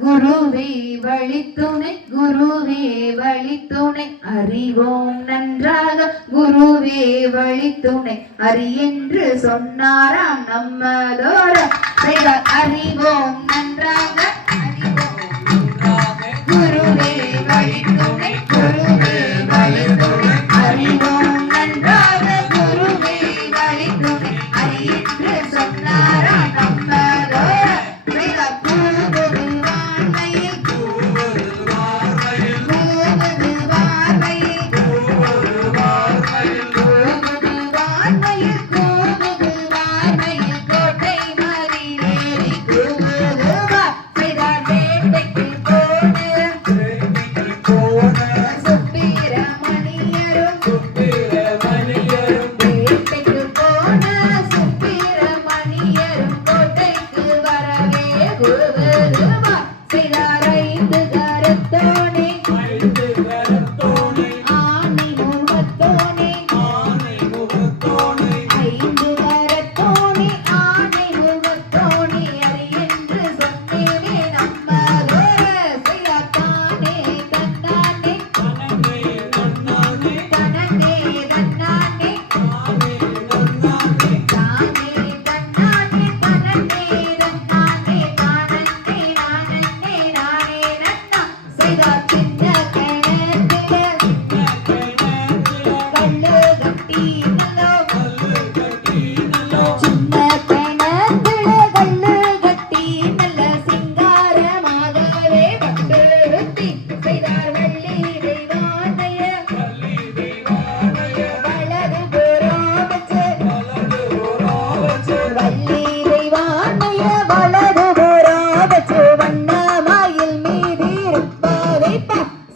குருவே வழித்துணை குருவே வழித்துணை. அறிவோம் நன்றாக குருவே வழித்துணை. என்று சொன்னாராம் நம்மதோர அறிவோம்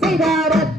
say that.